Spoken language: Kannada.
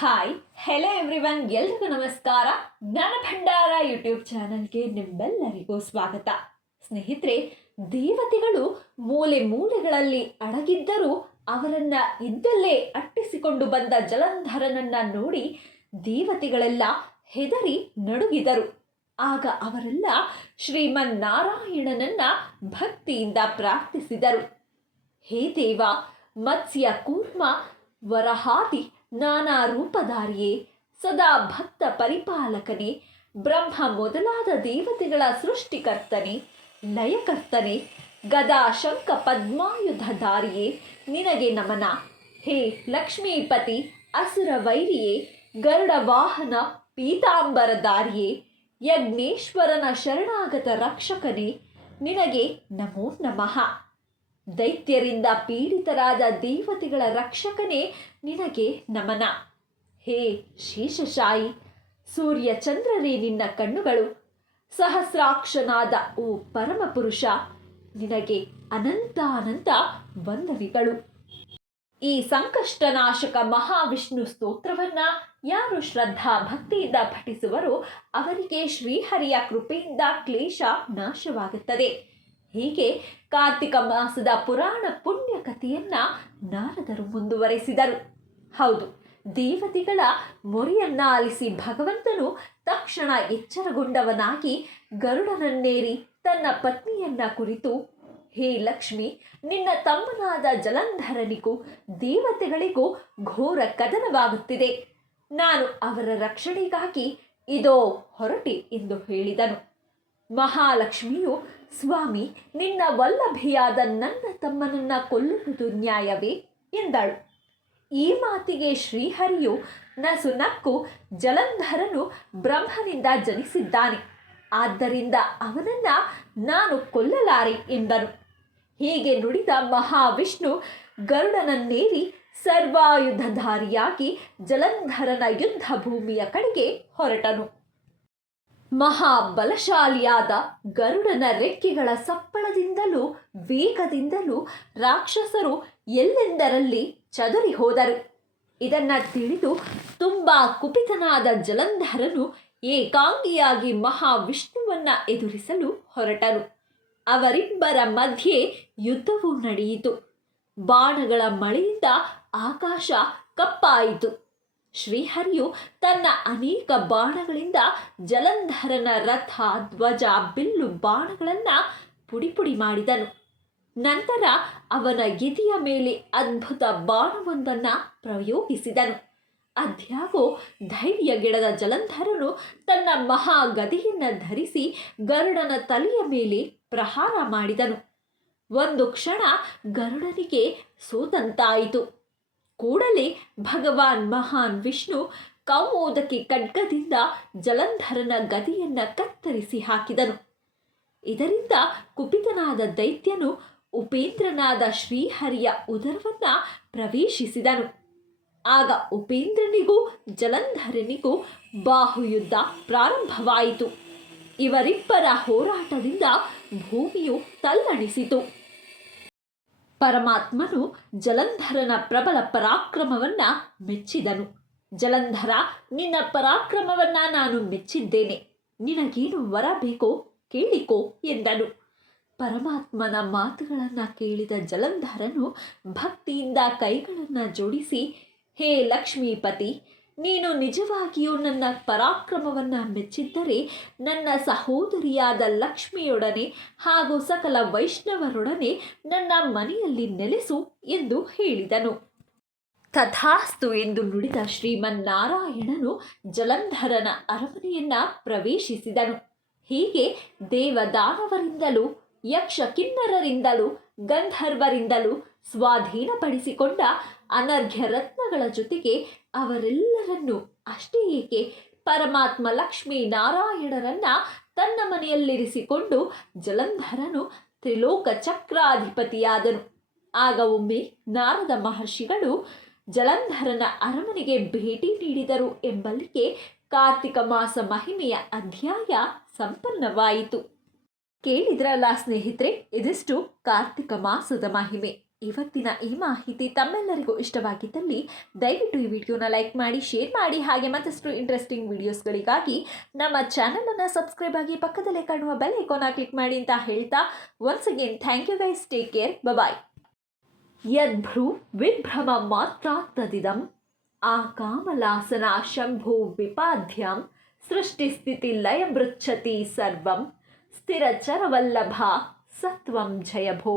ಹಾಯ್ ಹೆಲೋ ಎವ್ರಿವನ್, ಎಲ್ರಿಗೂ ನಮಸ್ಕಾರ. ಜ್ಞಾನ ಭಂಡಾರ ಯೂಟ್ಯೂಬ್ ಚಾನಲ್ಗೆ ನಿಮ್ಮೆಲ್ಲರಿಗೂ ಸ್ವಾಗತ. ಸ್ನೇಹಿತರೆ, ದೇವತೆಗಳು ಮೂಲೆ ಮೂಲೆಗಳಲ್ಲಿ ಅಡಗಿದ್ದರೂ ಅವರನ್ನ ಇದ್ದಲ್ಲೇ ಅಟ್ಟಿಸಿಕೊಂಡು ಬಂದ ಜಲಂಧರನನ್ನ ನೋಡಿ ದೇವತೆಗಳೆಲ್ಲ ಹೆದರಿ ನಡುಗಿದರು. ಆಗ ಅವರೆಲ್ಲ ಶ್ರೀಮನ್ನಾರಾಯಣನನ್ನ ಭಕ್ತಿಯಿಂದ ಪ್ರಾರ್ಥಿಸಿದರು. ಹೇ ದೇವ, ಮತ್ಸ್ಯ ಕೂರ್ಮ ವರಹಾದಿ ನಾನಾ ರೂಪಧಾರಿಯೇ, ಸದಾ ಭಕ್ತ ಪರಿಪಾಲಕನೇ, ಬ್ರಹ್ಮ ಮೊದಲಾದ ದೇವತೆಗಳ ಸೃಷ್ಟಿಕರ್ತನೆ, ಲಯಕರ್ತನೆ, ಗದಾ ಶಂಖ ಪದ್ಮಾಯುಧಧಾರಿಯೇ, ನಿನಗೆ ನಮನ. ಹೇ ಲಕ್ಷ್ಮೀಪತಿ ಅಸುರ ವೈರಿಯೇ, ಗರುಡ ವಾಹನ ಪೀತಾಂಬರಧಾರಿಯೇ, ಯಜ್ಞೇಶ್ವರನ ಶರಣಾಗತ ರಕ್ಷಕನೇ, ನಿನಗೆ ನಮೋ ನಮಃ. ದೈತ್ಯರಿಂದ ಪೀಡಿತರಾದ ದೇವತೆಗಳ ರಕ್ಷಕನೇ, ನಿನಗೆ ನಮನ. ಹೇ ಶೇಷಶಾಯಿ, ಸೂರ್ಯ ಚಂದ್ರರೇ ನಿನ್ನ ಕಣ್ಣುಗಳು, ಸಹಸ್ರಾಕ್ಷನಾದ ಓ ಪರಮಪುರುಷ, ನಿನಗೆ ಅನಂತಾನಂತ ವಂದನೆಗಳು. ಈ ಸಂಕಷ್ಟನಾಶಕ ಮಹಾವಿಷ್ಣು ಸ್ತೋತ್ರವನ್ನ ಯಾರು ಶ್ರದ್ಧಾ ಭಕ್ತಿಯಿಂದ ಪಠಿಸುವರೋ ಅವರಿಗೆ ಶ್ರೀಹರಿಯ ಕೃಪೆಯಿಂದ ಕ್ಲೇಶ ನಾಶವಾಗುತ್ತದೆ. ಹೀಗೆ ಕಾರ್ತಿಕ ಮಾಸದ ಪುರಾಣ ಪುಣ್ಯ ಕಥೆಯನ್ನ ನಾರದರು ಮುಂದುವರೆಸಿದರು. ಹೌದು, ದೇವತೆಗಳ ಮೊರೆಯನ್ನ ಆಲಿಸಿ ಭಗವಂತನು ತಕ್ಷಣ ಎಚ್ಚರಗೊಂಡವನಾಗಿ ಗರುಡನನ್ನೇರಿ ತನ್ನ ಪತ್ನಿಯನ್ನ ಕುರಿತು, ಹೇ ಲಕ್ಷ್ಮಿ, ನಿನ್ನ ತಮ್ಮನಾದ ಜಲಂಧರನಿಗೂ ದೇವತೆಗಳಿಗೂ ಘೋರ ಕದನವಾಗುತ್ತಿದೆ. ನಾನು ಅವರ ರಕ್ಷಣೆಗಾಗಿ ಇದೋ ಹೊರಟೆ ಎಂದು ಹೇಳಿದನು. ಮಹಾಲಕ್ಷ್ಮಿಯು, ಸ್ವಾಮಿ, ನಿನ್ನ ವಲ್ಲಭೆಯಾದ ನನ್ನ ತಮ್ಮನನ್ನ ಕೊಲ್ಲುವುದು ನ್ಯಾಯವೇ ಎಂದಳು. ಈ ಮಾತಿಗೆ ಶ್ರೀಹರಿಯು ನಸು ಜಲಂಧರನು ಬ್ರಹ್ಮನಿಂದ ಜನಿಸಿದ್ದಾನೆ, ಆದ್ದರಿಂದ ಅವನನ್ನ ನಾನು ಕೊಲ್ಲಲಾರೆ ಎಂದನು. ಹೀಗೆ ನುಡಿದ ಮಹಾವಿಷ್ಣು ಗರುಡನನ್ನೇರಿ ಸರ್ವಾಯುಧಧಾರಿಯಾಗಿ ಜಲಂಧರನ ಯುದ್ಧ ಭೂಮಿಯ ಕಡೆಗೆ ಹೊರಟನು. ಮಹಾಬಲಶಾಲಿಯಾದ ಗರುಡನ ರೆಕ್ಕೆಗಳ ಸಪ್ಪಳದಿಂದಲೂ ವೇಗದಿಂದಲೂ ರಾಕ್ಷಸರು ಎಲ್ಲೆಂದರಲ್ಲಿ ಚದುರಿ ಹೋದರು. ಇದನ್ನ ತಿಳಿದು ತುಂಬಾ ಕುಪಿತನಾದ ಜಲಂಧರನು ಏಕಾಂಗಿಯಾಗಿ ಮಹಾವಿಷ್ಣುವನ್ನ ಎದುರಿಸಲು ಹೊರಟನು. ಅವರಿಬ್ಬರ ಮಧ್ಯೆ ಯುದ್ಧವೂ ನಡೆಯಿತು. ಬಾಣಗಳ ಮಳೆಯಿಂದ ಆಕಾಶ ಕಪ್ಪಾಯಿತು. ಶ್ರೀಹರಿಯು ತನ್ನ ಅನೇಕ ಬಾಣಗಳಿಂದ ಜಲಂಧರನ ರಥ, ಧ್ವಜ, ಬಿಲ್ಲು ಬಾಣಗಳನ್ನು ಪುಡಿ ಪುಡಿ ಮಾಡಿದನು. ನಂತರ ಅವನ ಎದೆಯ ಮೇಲೆ ಅದ್ಭುತ ಬಾಣವೊಂದನ್ನು ಪ್ರಯೋಗಿಸಿದನು. ಅದ್ಯಾಗೋ ಧೈರ್ಯಗೆಡದ ಜಲಂಧರನು ತನ್ನ ಮಹಾಗದೆಯನ್ನು ಧರಿಸಿ ಗರುಡನ ತಲೆಯ ಮೇಲೆ ಪ್ರಹಾರ ಮಾಡಿದನು. ಒಂದು ಕ್ಷಣ ಗರುಡನಿಗೆ ಸೋತಂತಾಯಿತು. ಕೂಡಲೇ ಭಗವಾನ್ ಮಹಾನ್ ವಿಷ್ಣು ಕೌಮೋದಕಿ ಖಡ್ಗದಿಂದ ಜಲಂಧರನ ಗದೆಯನ್ನು ಕತ್ತರಿಸಿ ಹಾಕಿದನು. ಇದರಿಂದ ಕುಪಿತನಾದ ದೈತ್ಯನು ಉಪೇಂದ್ರನಾದ ಶ್ರೀಹರಿಯ ಉದರವನ್ನ ಪ್ರವೇಶಿಸಿದನು. ಆಗ ಉಪೇಂದ್ರನಿಗೂ ಜಲಂಧರನಿಗೂ ಬಾಹುಯುದ್ಧ ಪ್ರಾರಂಭವಾಯಿತು. ಇವರಿಬ್ಬರ ಹೋರಾಟದಿಂದ ಭೂಮಿಯು ತಲ್ಲಣಿಸಿತು. ಪರಮಾತ್ಮನು ಜಲಂಧರನ ಪ್ರಬಲ ಪರಾಕ್ರಮವನ್ನ ಮೆಚ್ಚಿದನು. ಜಲಂಧರ, ನಿನ್ನ ಪರಾಕ್ರಮವನ್ನ ನಾನು ಮೆಚ್ಚಿದ್ದೇನೆ. ನಿನಗೇನು ವರ ಬೇಕೋ ಕೇಳಿಕೋ ಎಂದನು. ಪರಮಾತ್ಮನ ಮಾತುಗಳನ್ನು ಕೇಳಿದ ಜಲಂಧರನು ಭಕ್ತಿಯಿಂದ ಕೈಗಳನ್ನು ಜೋಡಿಸಿ, ಹೇ ಲಕ್ಷ್ಮೀಪತಿ, ನೀನು ನಿಜವಾಗಿಯೂ ನನ್ನ ಪರಾಕ್ರಮವನ್ನು ಮೆಚ್ಚಿದ್ದರೆ ನನ್ನ ಸಹೋದರಿಯಾದ ಲಕ್ಷ್ಮಿಯೊಡನೆ ಹಾಗೂ ಸಕಲ ವೈಷ್ಣವರೊಡನೆ ನನ್ನ ಮನೆಯಲ್ಲಿ ನೆಲೆಸು ಎಂದು ಹೇಳಿದನು. ತಥಾಸ್ತು ಎಂದು ನುಡಿದ ಶ್ರೀಮನ್ನಾರಾಯಣನು ಜಲಂಧರನ ಅರಮನೆಯನ್ನ ಪ್ರವೇಶಿಸಿದನು. ಹೀಗೆ ದೇವದಾನವರಿಂದಲೂ ಯಕ್ಷ ಕಿನ್ನರರಿಂದಲೂ ಗಂಧರ್ವರಿಂದಲೂ ಸ್ವಾಧೀನಪಡಿಸಿಕೊಂಡ ಅನರ್ಘ್ಯ ರತ್ನಗಳ ಜೊತೆಗೆ ಅವರೆಲ್ಲರನ್ನೂ ಅಷ್ಟೇ ಏಕೆ ಪರಮಾತ್ಮ ಲಕ್ಷ್ಮೀ ನಾರಾಯಣರನ್ನ ತನ್ನ ಮನೆಯಲ್ಲಿರಿಸಿಕೊಂಡು ಜಲಂಧರನು ತ್ರಿಲೋಕ ಚಕ್ರಾಧಿಪತಿಯಾದನು. ಆಗ ಒಮ್ಮೆ ನಾರದ ಮಹರ್ಷಿಗಳು ಜಲಂಧರನ ಅರಮನೆಗೆ ಭೇಟಿ ನೀಡಿದರು ಎಂಬಲ್ಲಿಗೆ ಕಾರ್ತಿಕ ಮಾಸ ಮಹಿಮೆಯ ಅಧ್ಯಾಯ ಸಂಪನ್ನವಾಯಿತು. ಕೇಳಿದ್ರಲ್ಲ ಸ್ನೇಹಿತರೆ, ಇದಿಷ್ಟು ಕಾರ್ತಿಕ ಮಾಸದ ಮಹಿಮೆ. ಇವತ್ತಿನ ಈ ಮಾಹಿತಿ ತಮ್ಮೆಲ್ಲರಿಗೂ ಇಷ್ಟವಾಗಿದ್ದಲ್ಲಿ ದಯವಿಟ್ಟು ಈ ವಿಡಿಯೋನ ಲೈಕ್ ಮಾಡಿ, ಶೇರ್ ಮಾಡಿ, ಹಾಗೆ ಮತ್ತಷ್ಟು ಇಂಟ್ರೆಸ್ಟಿಂಗ್ ವಿಡಿಯೋಸ್ಗಳಿಗಾಗಿ ನಮ್ಮ ಚಾನಲನ್ನು ಸಬ್ಸ್ಕ್ರೈಬ್ ಆಗಿ ಪಕ್ಕದಲ್ಲೇ ಕಾಣುವ ಬೆಲ್ ಐಕಾನ್ನ ಕ್ಲಿಕ್ ಮಾಡಿ ಅಂತ ಹೇಳ್ತಾ once again thank you guys, take care, bye. ಯದ್ಭ್ರೂ ವಿಭ್ರಮ ಮಾತ್ರಾತ್ತದಿದಂ ಆಕಾಮಲಾಸನ ಶಂಭೋ ವಿಪಾಧ್ಯಂ ಸೃಷ್ಟಿಸ್ಥಿತಿ ಲಯ ಮೃಚ್ಛತಿ ಸರ್ವಂ ಸ್ಥಿರಚರವಲ್ಲಭ ಸತ್ವಂ ಜಯಭೋ.